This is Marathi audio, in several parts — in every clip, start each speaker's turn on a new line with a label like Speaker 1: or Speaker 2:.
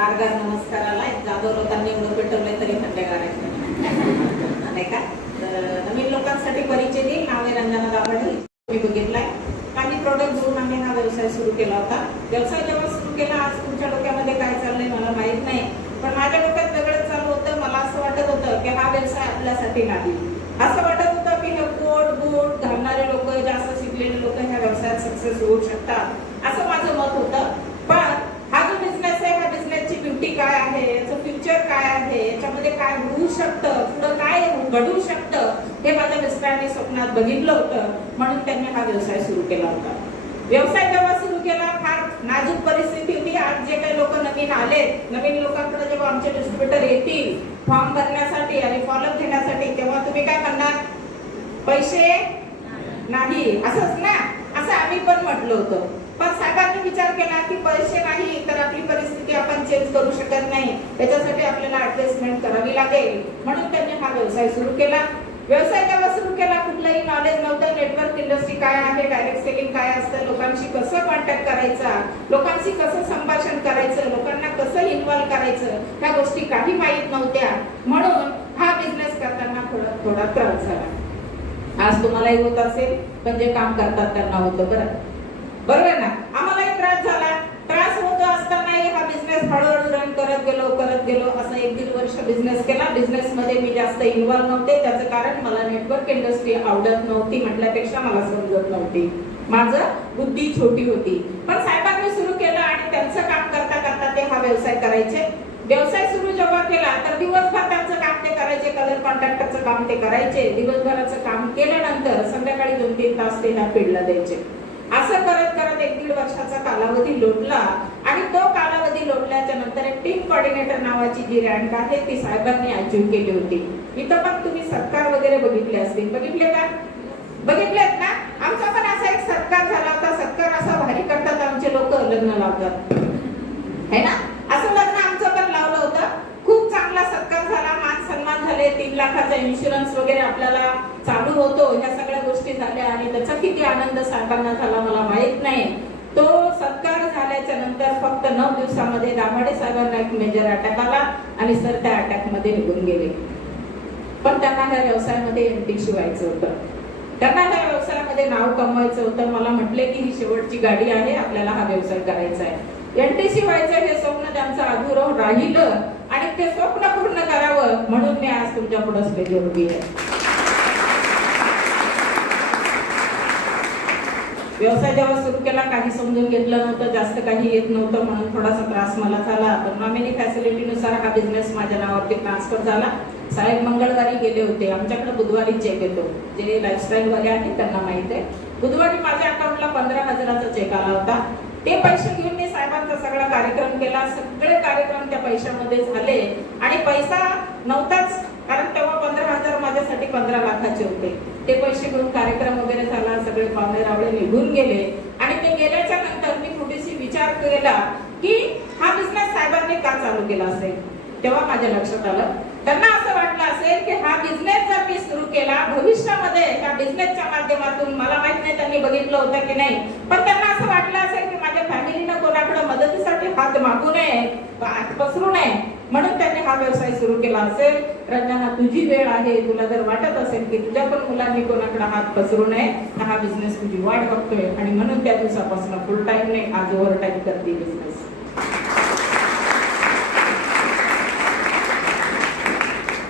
Speaker 1: गार गार नमस्काराला जाधव लोकांनी एवढं पेटवलंय तरी थंड आहे नाही का? नवीन लोकांसाठी परिचय देईल नाव आहे रंजना दाभाडे. मी बघितलाय. काही प्रोडक्ट घेऊन आम्ही हा व्यवसाय सुरू केला होता. व्यवसाय जेव्हा सुरू केला आज तुमच्या डोक्यामध्ये काय चाललंय मला माहीत नाही. पण माझ्या डोक्यात वेगळंच चालू होतं. मला असं वाटत होतं की हा व्यवसाय आपल्यासाठी नाही. असं वाटत होतं की हे कोट बूट घालणारे लोक जास्त शिकलेले लोक ह्या व्यवसायात सक्सेस होऊ शकतात. याच्यामध्ये काय होऊ शकतं पुढं काय घडू शकतं हे माझ्या मिस्टरांनी स्वप्नात बघितलं होतं. म्हणून त्यांनी हा व्यवसाय सुरू केला होता. व्यवसाय जेव्हा सुरू केला? फार नाजूक परिस्थिती होती. आज जे काही लोक नवीन आले नवीन लोकांकडे जेव्हा आमचे डिस्ट्रीब्युटर येतील फॉर्म भरण्यासाठी आणि फॉलोअप घेण्यासाठी तेव्हा तुम्ही काय म्हणणार? पैसे? नाही. असंच ना? असं आम्ही पण म्हटलं होतं. पण विचार केला की पैसे नाही तर आपली परिस्थिती आपण चेंज करू शकत नाही. त्याच्यासाठी आपल्याला ऍडजस्टमेंट करावी लागेल. म्हणून त्यांनी हा व्यवसाय सुरू केला. व्यवसाय तेव्हा सुरू केला कुठलंही नॉलेज नव्हतं. नेटवर्क इंडस्ट्री काय आहे डायरेक्ट सेलिंग काय असतं लोकांशी कसं कॉन्टॅक्ट करायचा लोकांशी कसं संभाषण करायचं लोकांना कसं इन्व्हॉल्व करायचं ह्या गोष्टी काही माहीत नव्हत्या. म्हणून हा बिझनेस करताना थोडा थोडा त्रास झाला. आज तुम्हालाही होत असेल पण जे काम करतात त्यांना होतं बरं. बरोबर ना आम्हालाही त्रास झाला त्रास होत असतानाही हा बिझनेस हळूहळू रन करत गेलो करत गेलो असं एक दीड वर्ष बिझनेस केला. बिझनेस मध्ये मी जास्त इन्व्हॉल्व नव्हते. त्याचं कारण मला नेटवर्क इंडस्ट्री आवडत नव्हती म्हटल्यापेक्षा मला समजत नव्हती. माझं बुद्धी छोटी होती. पण साहेबांनी सुरू केलं आणि त्यांचं काम करता करता ते हा व्यवसाय करायचे. व्यवसाय सुरू जेव्हा केला तर दिवसभर त्यांचं काम ते करायचे. कलर कॉन्ट्रॅक्टरचं काम ते करायचे. दिवसभराचं काम केल्यानंतर संध्याकाळी दोन तीन तास ते ह्या द्यायचे. असं करत करत एक दीड वर्षाचा कालावधी लोटला आणि तो कालावधी लोटल्याच्या नंतर एक टीम कॉर्डिनेटर नावाची जी रँक आहे ती साहेबांनी अचीव केली होती. इथं पण तुम्ही सत्कार वगैरे बघितले असतील. बघितले का? बघितलेत ना? आमचा पण असा एक सत्कार झाला होता. सत्कार असा भारी करतात आमचे लोक लग्न लावतात. है ना? असं लग्न आमचं पण लावलं होतं. खूप चांगला सत्कार झाला. मान सन्मान झाले. तीन लाखाचा इन्शुरन्स वगैरे आपल्याला चालू होतो. ह्या सगळ्या गोष्टी झाल्या आणि त्याचा किती आनंद साहेबांना झाला मला माहीत नाही तो सत्कार त्याच्यानंतर फक्त नऊ दिवसामध्ये दाभाडे साहेबांना एक मेजर अटॅक आला आणि सर त्या अटॅकमध्ये निघून गेले. पण त्यांना त्या व्यवसायामध्ये एमटी शिवायचं होतं. त्यांना त्या व्यवसायामध्ये नाव कमवायचं होतं. मला म्हटले की ही शेवटची गाडी आहे आपल्याला हा व्यवसाय करायचा आहे. एनटीसी व्हायचं हे स्वप्न त्यांचं अधुरं राहिलं आणि ते स्वप्न पूर्ण करावं म्हणून मी आज तुमच्यापुढे स्टेजवर उभी आहे. व्यवसाय जेव्हा सुरू केला काही समजून घेतलं नव्हतं जास्त काही येत नव्हतं म्हणून थोडासा त्रास मला झाला. पण नॉमिनी फॅसिलिटीनुसार हा बिझनेस माझ्या नावावरती ट्रान्सफर झाला. साहेब मंगळवारी गेले होते. आमच्याकडे बुधवारी चेक येतो. जे लाईफस्टाईलवाले आहेत त्यांना माहीत आहे. बुधवारी माझ्या अकाउंटला पंधरा हजाराचा चेक आला होता. ते पैसे घेऊन मी साहेबांचा सगळा कार्यक्रम केला. सगळे कार्यक्रम त्या पैशामध्ये झाले. आणि पैसा नव्हताच कारण तेव्हा पंधरा हजार माझ्यासाठी पंधरा लाखाचे होते. ते पैसे घेऊन कार्यक्रम वगैरे झाला सगळे पाहुणे रावळे निघून गेले. आणि ते गेल्याच्यानंतर मी थोडीशी विचार केला की हा बिझनेस साहेबांनी का चालू केला असेल? तेव्हा माझ्या लक्षात आलं. त्यांना असं वाटलं असेल की हा बिझनेस जर मी सुरू केला भविष्यामध्ये त्या बिझनेसच्या माध्यमातून मला माहीत नाही त्यांनी बघितलं होतं की नाही पण त्यांना असं वाटलं असेल की माझ्या फॅमिलीनं कोणाकडे मदतीसाठी हात मागू नये हात पसरू नये. म्हणून त्यांनी हा व्यवसाय सुरू केला असेल. रंजना तुझी वेळ आहे. तुला जर वाटत असेल की तुझ्या पण मुलांनी कोणाकडे हात पसरू नये तर हा बिझनेस तुझी वाट बघतोय. आणि म्हणून त्या दिवसापासून फुल टाइम नाही आज ओव्हर टाईम करते बिझनेस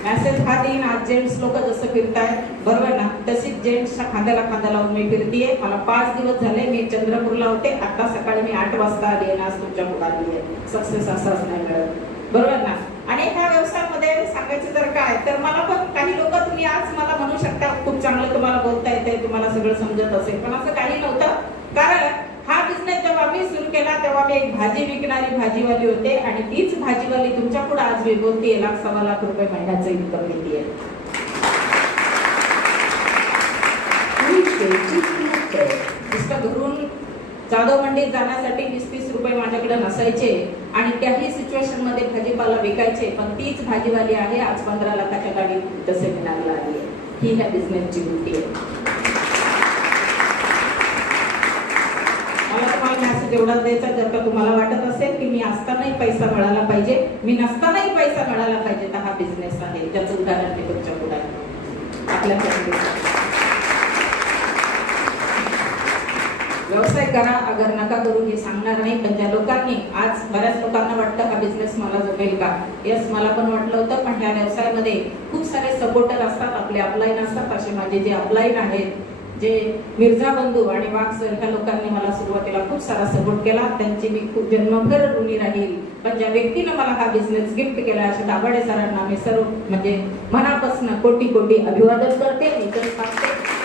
Speaker 1: मॅसेज हा देईन. आज जेंट्स लोक जसं फिरतायत बरोबर ना? तशीच जेंट्सच्या खांद्याला खांदा लावून मी फिरतीये. मला पाच दिवस झाले मी चंद्रपूरला होते. आता सकाळी मी आठ वाजता आली आज तुमच्या मुलांनी सक्सेस असाच नाही मिळत बरोबर ना? आणि ह्या व्यवसायामध्ये सांगायचं जर काय तर मला पण काही लोक तुम्ही आज मला म्हणू शकता खूप चांगलं तुम्हाला बोलता येते तुम्हाला सगळं समजत असेल. पण असं काही नव्हतं. कारण हा बिझनेस जेव्हा मी सुरू केला तेव्हा मी एक भाजी विकणारी भाजीवाली होते आणि तीच भाजीवाली तुमच्यापुढे आज मी बोलते लाख सव्वा लाख रुपये महिन्याचं इन्कम देते नुसतं घरून जाधव मंडीत जाण्यासाठी वीस तीस रुपये माझ्याकडे नसायचे. आणि त्याही सिच्युएशनमध्ये भाजीपाला विकायचे पण तीच भाजीवाली आहे आज पंधरा लाखाच्या गाडीत सेमिनारला आली आहे. ही ह्या बिझनेसची ड्युटी आहे. मला तुम्हाला मेसेज एवढा द्यायचा जर का तुम्हाला वाटत असेल की मी असतानाही पैसा मिळाला पाहिजे. मी नसतानाही पैसा मिळाला पाहिजे तर हा बिझनेस आहे. ज्याचं उदाहरण मी तुमच्यापुढे आपल्या व्यवसाय करा अगर नका करू हे सांगणार नाही पण ज्या लोकांनी आज बऱ्याच लोकांना वाटतं हा बिझनेस मला जमेल का? यस मला पण वाटलं होतं पण ह्या व्यवसायामध्ये खूप सारे सपोर्टर असतात आपले अपलाईन असतात असे माझे जे अपलाईन आहेत जे मिर्झा बंधू आणि वाघ सर ह्या लोकांनी मला सुरुवातीला खूप सारा सपोर्ट केला. त्यांची मी खूप जन्मभर ऋणी राहील. पण ज्या व्यक्तीनं मला हा बिझनेस गिफ्ट केला अशा दाभाडे सरांना मी सर्व म्हणजे मनापासून कोटी कोटी अभिवादन करते मी तर सांगते.